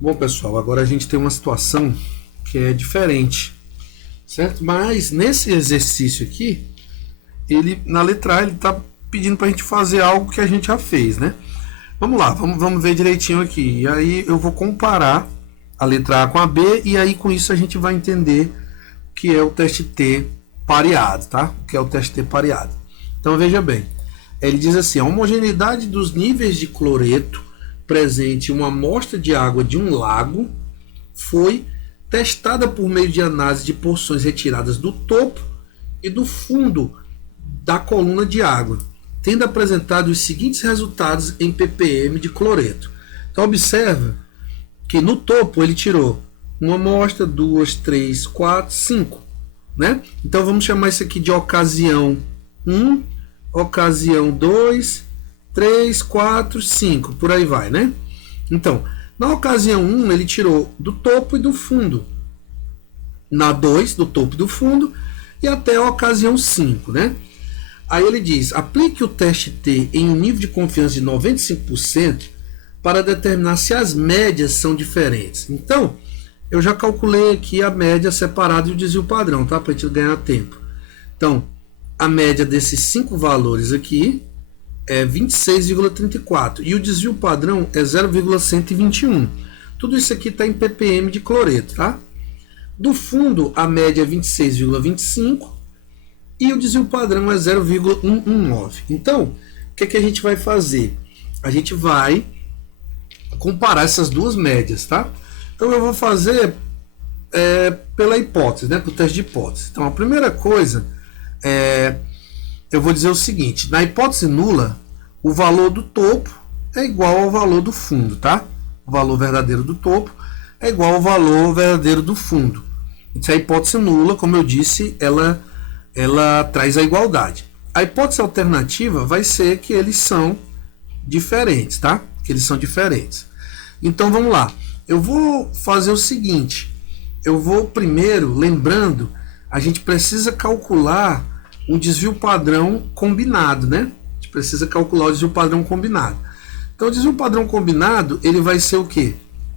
Bom, pessoal, agora a gente tem uma situação que é diferente, certo? Mas nesse exercício aqui, ele na letra A ele está pedindo para a gente fazer algo que a gente já fez, né? Vamos lá, vamos ver direitinho aqui. E aí eu vou comparar a letra A com a B e aí com isso a gente vai entender o que é o teste T pareado, tá? O que é o teste T pareado. Então veja bem, ele diz assim: a homogeneidade dos níveis de cloreto presente em uma amostra de água de um lago foi testada por meio de análise de porções retiradas do topo e do fundo da coluna de água, tendo apresentado os seguintes resultados em ppm de cloreto. Então observa que no topo ele tirou uma amostra, 2, 3, 4, 5, né? Então vamos chamar isso aqui de ocasião 1, ocasião 2, 3, 4, 5, por aí vai, né? Então, na ocasião 1 ele tirou do topo e do fundo, na 2 do topo e do fundo e até a ocasião 5, né? Aí ele diz: aplique o teste T em um nível de confiança de 95% para determinar se as médias são diferentes. Então, eu já calculei aqui a média separada e o desvio padrão, tá? Para a gente ganhar tempo. Então, a média desses 5 valores aqui é 26,34 e o desvio padrão é 0,121. Tudo isso aqui está em ppm de cloreto, tá? Do fundo, a média é 26,25 e o desvio padrão é 0,119. Então, o que a gente vai fazer? A gente vai comparar essas duas médias, tá? Então, eu vou fazer pela hipótese, né? Por teste de hipótese. Então, a primeira coisa eu vou dizer o seguinte: na hipótese nula, o valor do topo é igual ao valor do fundo, tá? O valor verdadeiro do topo é igual ao valor verdadeiro do fundo. Então, a hipótese nula, como eu disse, ela traz a igualdade. A hipótese alternativa vai ser que eles são diferentes, tá? Que eles são diferentes. Então, vamos lá. Eu vou fazer o seguinte. Eu vou primeiro, lembrando, a gente precisa calcular um desvio padrão combinado, né? A gente precisa calcular o desvio padrão combinado. Então, o desvio padrão combinado, ele vai ser o quê?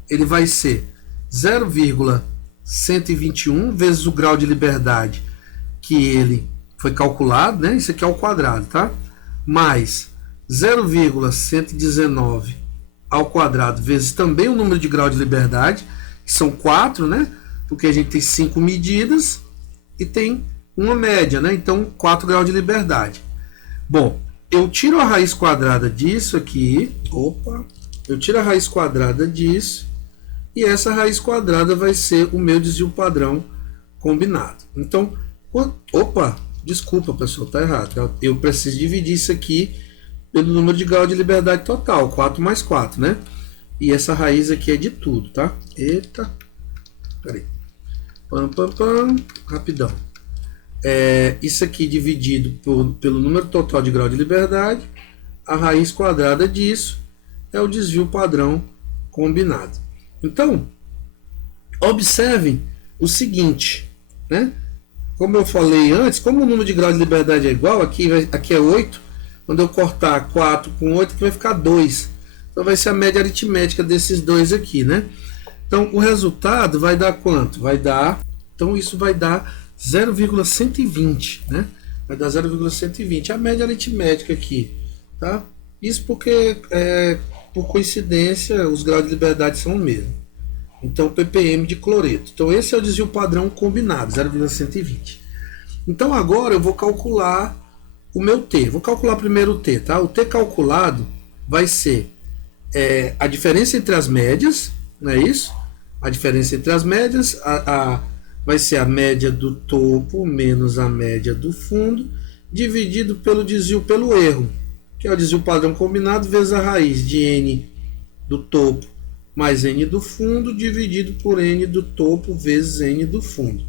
Ele vai ser 0,121 vezes o grau de liberdade que ele foi calculado, né? Isso aqui é ao quadrado, tá? Mais 0,119 ao quadrado vezes também o número de grau de liberdade, que são 4, né? Porque a gente tem 5 medidas e tem uma média, né? Então, 4 graus de liberdade. Bom, eu tiro a raiz quadrada disso aqui. Eu tiro a raiz quadrada disso. E essa raiz quadrada vai ser o meu desvio padrão combinado. Então, desculpa, pessoal, tá errado. Eu preciso dividir isso aqui pelo número de grau de liberdade total. 4 mais 4, né? E essa raiz aqui é de tudo, tá? Eita. Peraí. Rapidão. Isso aqui dividido pelo número total de grau de liberdade, a raiz quadrada disso é o desvio padrão combinado. Então, observem o seguinte, né? Como eu falei antes, como o número de grau de liberdade é igual, aqui é 8, quando eu cortar 4 com 8, aqui vai ficar 2. Então vai ser a média aritmética desses dois aqui, né? Então o resultado vai dar quanto? Então isso vai dar 0,120, né? Vai dar 0,120, a média aritmética aqui, tá? Isso porque, por coincidência, os graus de liberdade são o mesmo. Então, ppm de cloreto. Então, esse é o desvio padrão combinado, 0,120. Então, agora eu vou calcular o meu T. Vou calcular primeiro o T, tá? O T calculado vai ser a diferença entre as médias, não é isso? A diferença entre as médias, vai ser a média do topo menos a média do fundo, dividido pelo desvio pelo erro, que é o desvio padrão combinado vezes a raiz de n do topo mais n do fundo, dividido por n do topo vezes n do fundo.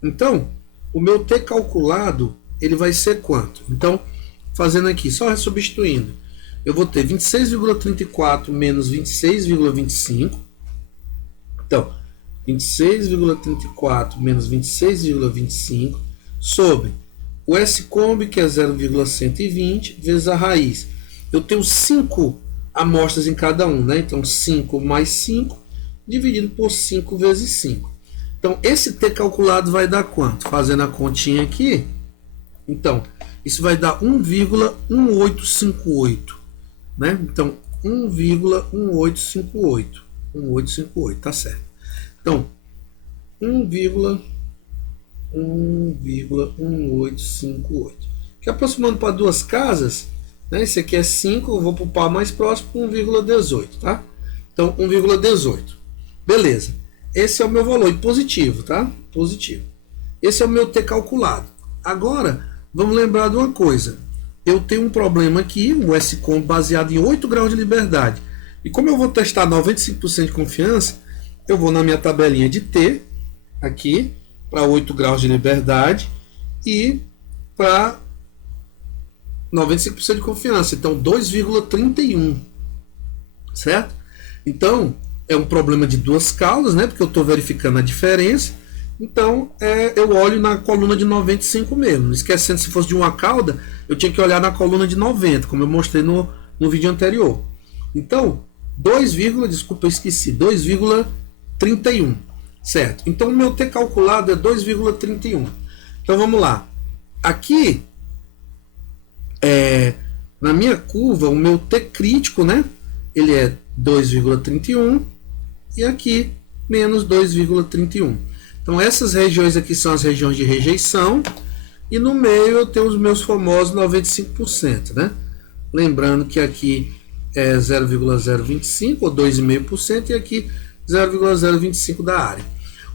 Então, o meu T calculado, ele vai ser quanto? Então, fazendo aqui, só substituindo, eu vou ter 26,34 menos 26,25. Então, 26,34 menos 26,25 sobre o S-comb, que é 0,120, vezes a raiz. Eu tenho 5 amostras em cada um, né? Então 5 mais 5 dividido por 5 vezes 5. Então, esse T calculado vai dar quanto? Fazendo a continha aqui, então, isso vai dar 1,1858, né? Então, 1,1858. 1858, tá certo. Então, 1,1858. Que aproximando para duas casas, né? Esse aqui é 5, eu vou para o par mais próximo, 1,18, tá? Então, 1,18. Beleza. Esse é o meu valor positivo, tá? Positivo. Esse é o meu T calculado. Agora, vamos lembrar de uma coisa. Eu tenho um problema aqui, um SCOM baseado em 8 graus de liberdade. E como eu vou testar 95% de confiança, eu vou na minha tabelinha de T, aqui, para 8 graus de liberdade e para 95% de confiança. Então, 2,31. Certo? Então, é um problema de duas caudas, né? Porque eu estou verificando a diferença. Então, eu olho na coluna de 95 mesmo. Esquecendo, se fosse de uma cauda, eu tinha que olhar na coluna de 90, como eu mostrei no vídeo anterior. Então, 2,31. Certo? Então, o meu T calculado é 2,31. Então, vamos lá. Aqui, na minha curva, o meu T crítico, né? Ele é 2,31 e aqui menos 2,31. Então essas regiões aqui são as regiões de rejeição e no meio eu tenho os meus famosos 95%, né? Lembrando que aqui é 0,025 ou 2,5% e aqui 0,025 da área.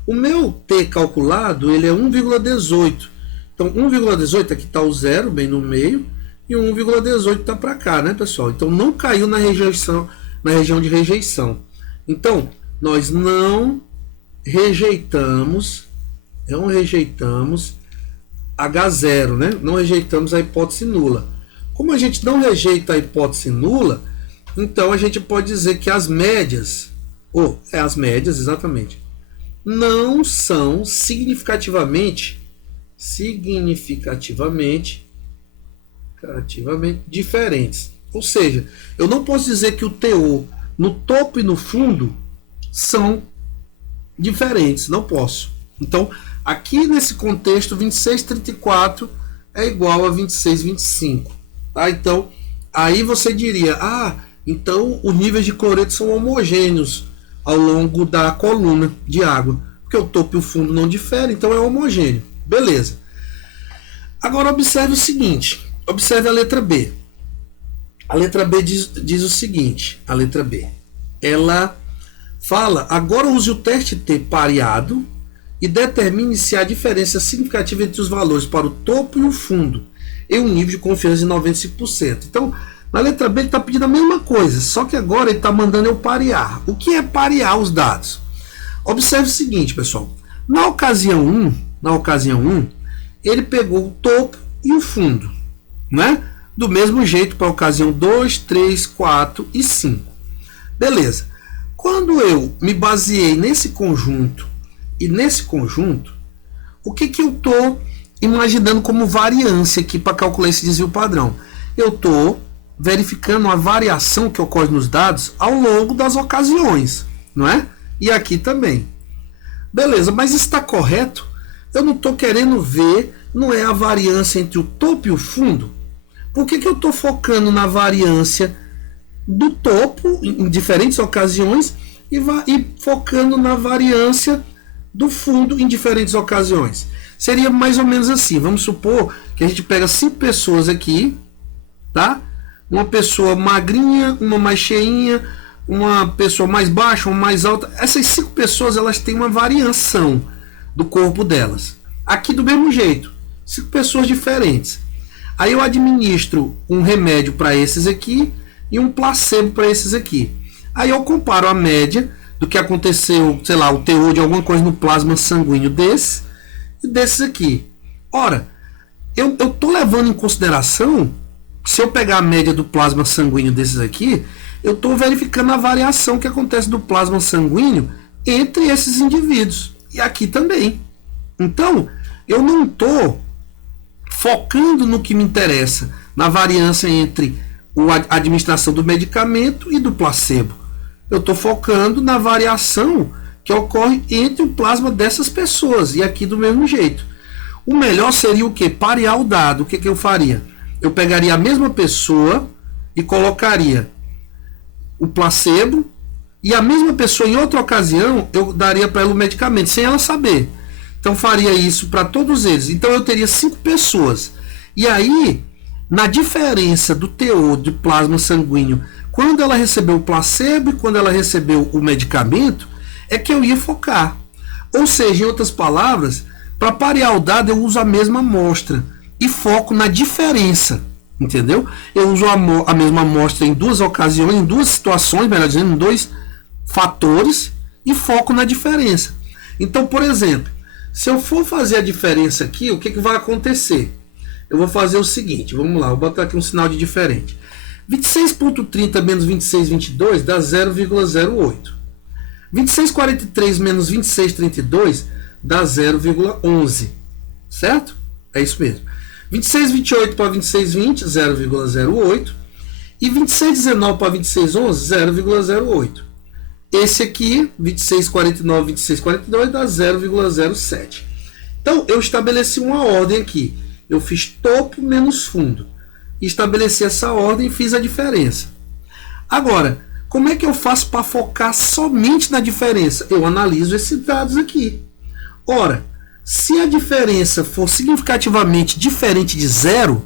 O meu T calculado ele é 1,18. Então 1,18 aqui está o zero bem no meio e 1,18 está para cá, né, pessoal? Então não caiu na região de rejeição. Então nós não rejeitamos H0, né? Não rejeitamos a hipótese nula. Como a gente não rejeita a hipótese nula, então a gente pode dizer que as médias, as médias, exatamente, não são significativamente diferentes. Ou seja, eu não posso dizer que o TO no topo e no fundo são diferentes, não posso. Então, aqui nesse contexto, 2634 é igual a 2625. Tá? Então, aí você diria, então os níveis de cloreto são homogêneos ao longo da coluna de água, porque o topo e o fundo não diferem, então é homogêneo. Beleza. Agora observe o seguinte, observe a letra B. A letra B diz o seguinte, a letra B, ela fala, agora use o teste T pareado e determine se há diferença significativa entre os valores para o topo e o fundo em um nível de confiança de 95%. Então, na letra B ele está pedindo a mesma coisa, só que agora ele está mandando eu parear. O que é parear os dados? Observe o seguinte, pessoal. Na ocasião 1, ele pegou o topo e o fundo, né? Do mesmo jeito para a ocasião 2, 3, 4 e 5. Beleza. Quando eu me baseei nesse conjunto e nesse conjunto, o que eu estou imaginando como variância aqui para calcular esse desvio padrão? Eu estou verificando a variação que ocorre nos dados ao longo das ocasiões, não é? E aqui também. Beleza, mas está correto? Eu não estou querendo ver, não é a variância entre o topo e o fundo? Por que eu estou focando na variância do topo em diferentes ocasiões e focando na variância do fundo em diferentes ocasiões? Seria mais ou menos assim. Vamos supor que a gente pega 5 pessoas aqui, tá? Uma pessoa magrinha, uma mais cheinha, uma pessoa mais baixa, uma mais alta. Essas 5 pessoas elas têm uma variação do corpo delas. Aqui do mesmo jeito, 5 pessoas diferentes. Aí eu administro um remédio para esses aqui e um placebo para esses aqui. Aí eu comparo a média do que aconteceu, sei lá, o teor de alguma coisa no plasma sanguíneo desse e desses aqui. Ora, eu estou levando em consideração, se eu pegar a média do plasma sanguíneo desses aqui, eu estou verificando a variação que acontece do plasma sanguíneo entre esses indivíduos. E aqui também. Então, eu não estou focando no que me interessa, na variância entre a administração do medicamento e do placebo. eu estou focando na variação que ocorre entre o plasma dessas pessoas, e aqui do mesmo jeito. O melhor seria o que? Parear o dado. O que eu faria? Eu pegaria a mesma pessoa e colocaria o placebo, e a mesma pessoa em outra ocasião eu daria para ela o medicamento, sem ela saber. Então faria isso para todos eles. Então eu teria 5 pessoas. E aí, na diferença do teor de plasma sanguíneo, quando ela recebeu o placebo e quando ela recebeu o medicamento, é que eu ia focar. Ou seja, em outras palavras, para parear o dado eu uso a mesma amostra e foco na diferença, entendeu? Eu uso a mesma amostra em 2 ocasiões, em 2 situações, melhor dizendo, em 2 fatores, e foco na diferença. Então, por exemplo, se eu for fazer a diferença aqui, o que vai acontecer? Eu vou fazer o seguinte, vamos lá, vou botar aqui um sinal de diferente. 26.30 menos 26.22 dá 0,08. 26,43 menos 26,32 dá 0,11. Certo? É isso mesmo. 26,28 para 26,20, 0,08. E 26,19 para 26,11, 0,08. Esse aqui, 26,49, 26,42 dá 0,07. Então, eu estabeleci uma ordem aqui. Eu fiz topo menos fundo. Estabeleci essa ordem e fiz a diferença. Agora, como é que eu faço para focar somente na diferença? Eu analiso esses dados aqui. Ora, se a diferença for significativamente diferente de 0,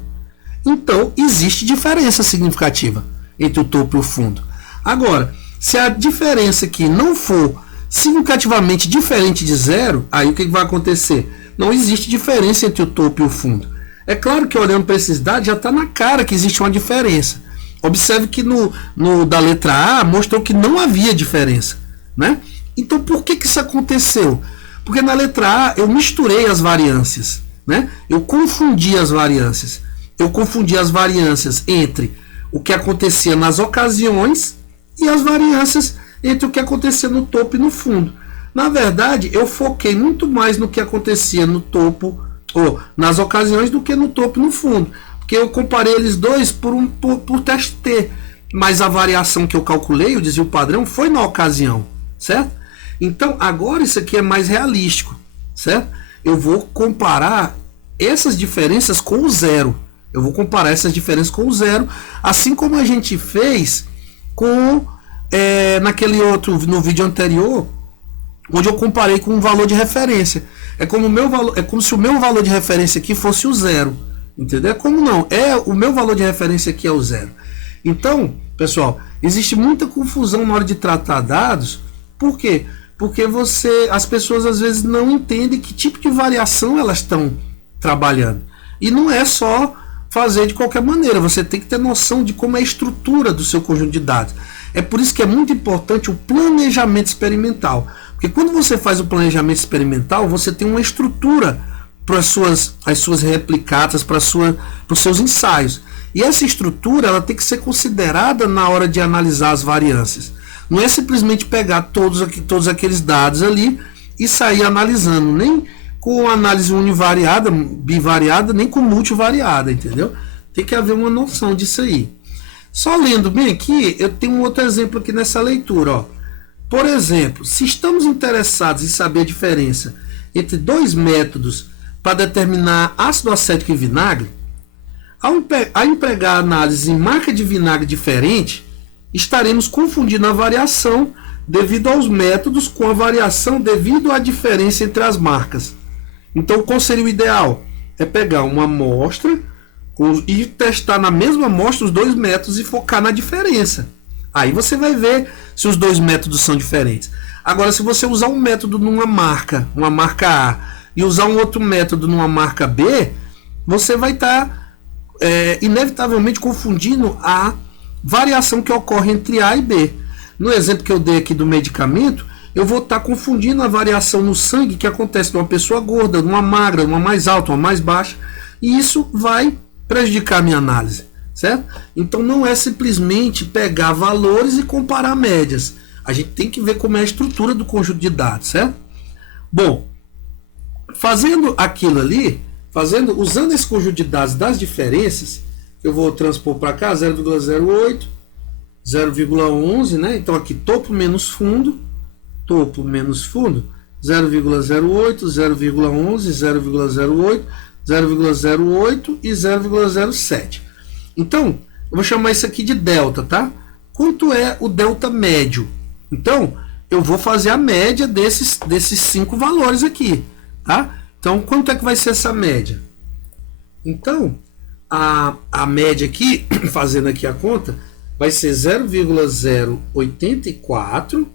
então existe diferença significativa entre o topo e o fundo. Agora, se a diferença aqui não for significativamente diferente de 0, aí o que vai acontecer? Não existe diferença entre o topo e o fundo. É claro que olhando para esses dados já está na cara que existe uma diferença. Observe que no da letra A mostrou que não havia diferença, né? Então por que isso aconteceu? Porque na letra A eu misturei as variâncias, né? Eu confundi as variâncias. Eu confundi as variâncias entre o que acontecia nas ocasiões e as variâncias entre o que acontecia no topo e no fundo. Na verdade, eu foquei muito mais no que acontecia no topo ou nas ocasiões do que no topo e no fundo. Porque eu comparei eles dois por teste T. Mas a variação que eu calculei, o desvio padrão, foi na ocasião, certo? Então, agora isso aqui é mais realístico, certo? Eu vou comparar essas diferenças com o 0. Eu vou comparar essas diferenças com o 0, assim como a gente fez com naquele outro, no vídeo anterior, onde eu comparei com um valor de referência. É como se o meu valor de referência aqui fosse o 0. Entendeu? É como não? O meu valor de referência aqui é o 0. Então, pessoal, existe muita confusão na hora de tratar dados. Por quê? Porque as pessoas às vezes não entendem que tipo de variação elas estão trabalhando. E não é só fazer de qualquer maneira. Você tem que ter noção de como é a estrutura do seu conjunto de dados. É por isso que é muito importante o planejamento experimental. Porque quando você faz o planejamento experimental, você tem uma estrutura para as suas replicatas, para os seus ensaios. E essa estrutura ela tem que ser considerada na hora de analisar as variâncias. Não é simplesmente pegar todos aqueles dados ali e sair analisando, nem com análise univariada, bivariada, nem com multivariada, entendeu? Tem que haver uma noção disso aí. Só lendo bem aqui, eu tenho um outro exemplo aqui nessa leitura. Ó. Por exemplo, se estamos interessados em saber a diferença entre 2 métodos para determinar ácido acético e vinagre, ao empregar análise em marca de vinagre diferente, estaremos confundindo a variação devido aos métodos com a variação devido à diferença entre as marcas. Então, qual seria o ideal? É pegar uma amostra e testar na mesma amostra os 2 métodos e focar na diferença. Aí você vai ver se os 2 métodos são diferentes. Agora, se você usar um método numa marca, uma marca A, e usar um outro método numa marca B, você vai estar inevitavelmente confundindo a variação que ocorre entre A e B. No exemplo que eu dei aqui do medicamento, eu vou estar confundindo a variação no sangue que acontece numa pessoa gorda, numa magra, numa mais alta, uma mais baixa, e isso vai prejudicar a minha análise, certo? Então não é simplesmente pegar valores e comparar médias. A gente tem que ver como é a estrutura do conjunto de dados, certo? Bom, fazendo aquilo ali, usando esse conjunto de dados das diferenças, eu vou transpor para cá 0,08, 0,11, né? Então aqui topo menos fundo, 0,08, 0,11, 0,08, 0,08 e 0,07. Então, eu vou chamar isso aqui de delta, tá? Quanto é o delta médio? Então, eu vou fazer a média desses 5 valores aqui, tá? Então, quanto é que vai ser essa média? Então, a média aqui, fazendo aqui a conta, vai ser 0,084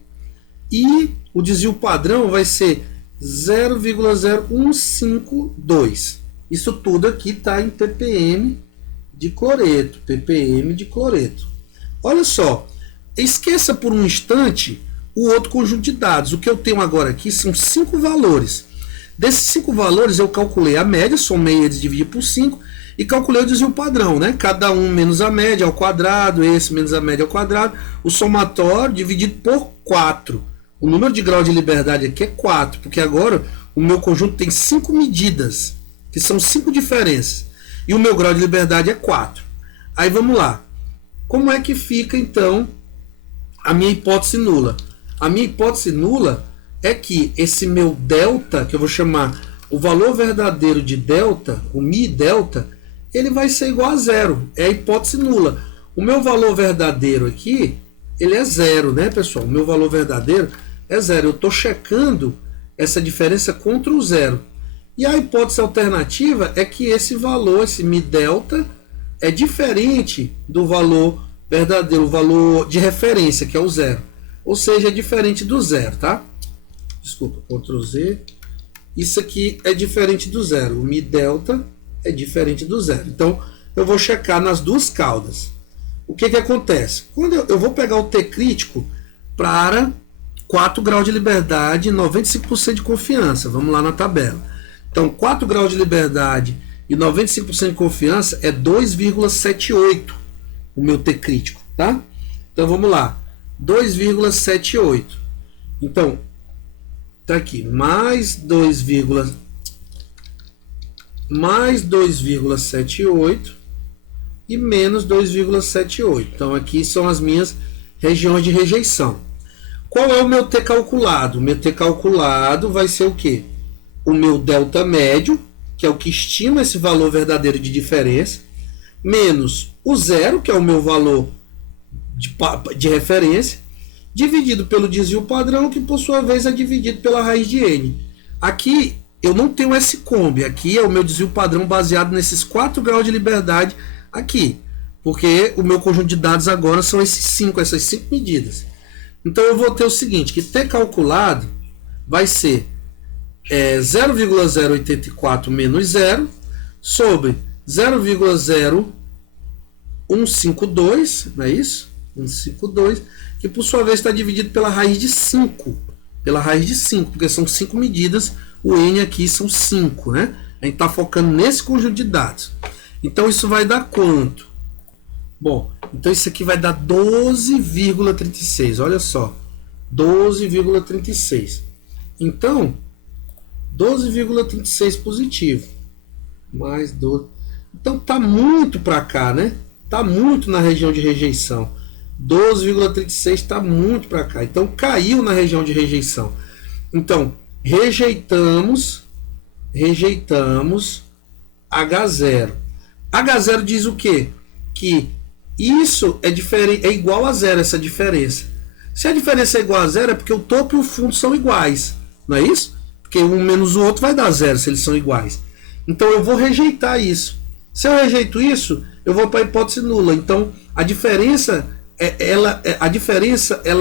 e o desvio padrão vai ser 0,0152. Isso tudo aqui está em ppm de cloreto, Olha só, esqueça por um instante o outro conjunto de dados. O que eu tenho agora aqui são 5 valores. Desses 5 valores eu calculei a média, somei eles, dividi por 5 e calculei o desvio padrão, né? Cada um menos a média ao quadrado, esse menos a média ao quadrado, o somatório dividido por 4. O número de grau de liberdade aqui é 4, porque agora o meu conjunto tem 5 medidas, que são 5 diferenças, e o meu grau de liberdade é 4. Aí vamos lá. Como é que fica então a minha hipótese nula? A minha hipótese nula é que esse meu delta, que eu vou chamar o valor verdadeiro de delta, o mi delta, ele vai ser igual a zero. É a hipótese nula. O meu valor verdadeiro aqui, ele é zero, né, pessoal? O meu valor verdadeiro é zero. Eu estou checando essa diferença contra o zero. E a hipótese alternativa é que esse valor, esse mi delta, é diferente do valor verdadeiro, o valor de referência, que é o zero. Ou seja, é diferente do zero, tá? Desculpa, Ctrl Z. Isso aqui é diferente do zero. O mi delta é diferente do zero. Então, eu vou checar nas duas caudas. O que acontece? Quando eu vou pegar o T crítico para 4 graus de liberdade e 95% de confiança. Vamos lá na tabela. Então, 4 graus de liberdade e 95% de confiança é 2,78 o meu T crítico, tá? Então, vamos lá. 2,78. Então, tá aqui, mais 2,78 e menos 2,78. Então, aqui são as minhas regiões de rejeição. Qual é o meu T calculado? O meu T calculado vai ser o quê? O meu delta médio, que é o que estima esse valor verdadeiro de diferença, menos o zero, que é o meu valor de referência, dividido pelo desvio padrão, que por sua vez é dividido pela raiz de n. Aqui eu não tenho S-combi, aqui é o meu desvio padrão baseado nesses 4 graus de liberdade aqui, porque o meu conjunto de dados agora são essas 5 medidas. Então eu vou ter o seguinte, que T calculado vai ser 0,084 menos 0 sobre 0,0152, não é isso? 152, que por sua vez está dividido pela raiz de 5. Pela raiz de 5, porque são 5 medidas, o n aqui são 5, né? A gente está focando nesse conjunto de dados. Então isso vai dar quanto? Bom, então isso aqui vai dar 12,36, olha só. 12,36. Então, 12,36 positivo. Mais 12. Então tá muito para cá, né? Tá muito na região de rejeição. 12,36 está muito para cá. Então caiu na região de rejeição. Então rejeitamos H0. H0 diz o quê? Que isso é igual a zero, essa diferença. Se a diferença é igual a zero, é porque o topo e o fundo são iguais. Não é isso? Porque um menos o outro vai dar zero se eles são iguais. Então eu vou rejeitar isso. Se eu rejeito isso, eu vou para a hipótese nula. Então a diferença ela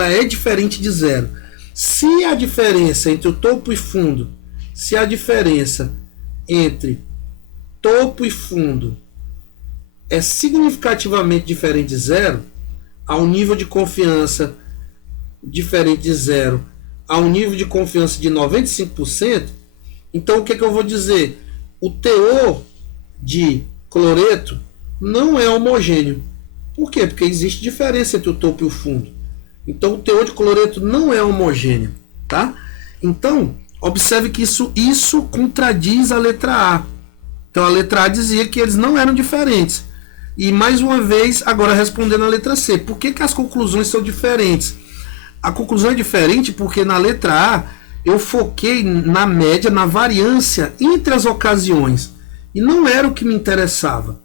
é diferente de zero. Se a diferença entre o topo e fundo, é significativamente diferente de zero, a um nível de confiança diferente de zero, a um nível de confiança de 95%, então o que eu vou dizer? O teor de cloreto não é homogêneo. Por quê? Porque existe diferença entre o topo e o fundo. Então o teor de cloreto não é homogêneo, tá? Então, observe que isso contradiz a letra A. Então a letra A dizia que eles não eram diferentes. E mais uma vez, agora respondendo a letra C. Por que as conclusões são diferentes? A conclusão é diferente porque na letra A eu foquei na média, na variância entre as ocasiões. E não era o que me interessava.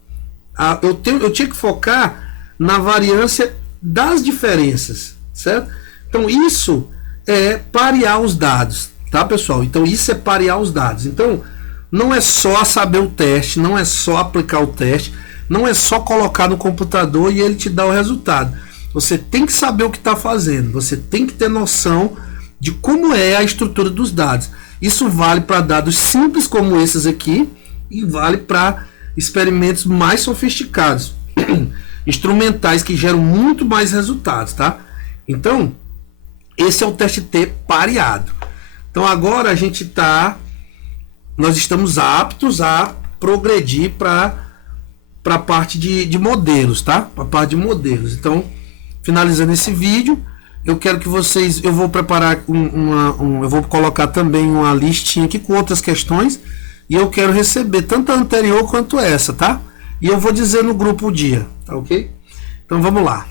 Eu tinha que focar na variância das diferenças, certo? Então isso é parear os dados, tá, pessoal? Então isso é parear os dados. Então não é só saber o teste, não é só aplicar o teste, não é só colocar no computador e ele te dá o resultado. Você tem que saber o que está fazendo, você tem que ter noção de como é a estrutura dos dados. Isso vale para dados simples como esses aqui e vale para experimentos mais sofisticados, instrumentais que geram muito mais resultados, tá? Então, esse é o teste T pareado. Então agora nós estamos aptos a progredir para a parte de modelos, tá? Para a parte de modelos. Então, finalizando esse vídeo, eu quero que vocês, eu vou preparar eu vou colocar também uma listinha aqui com outras questões e eu quero receber tanto a anterior quanto essa, tá? E eu vou dizer no grupo o dia, tá ok? Então vamos lá.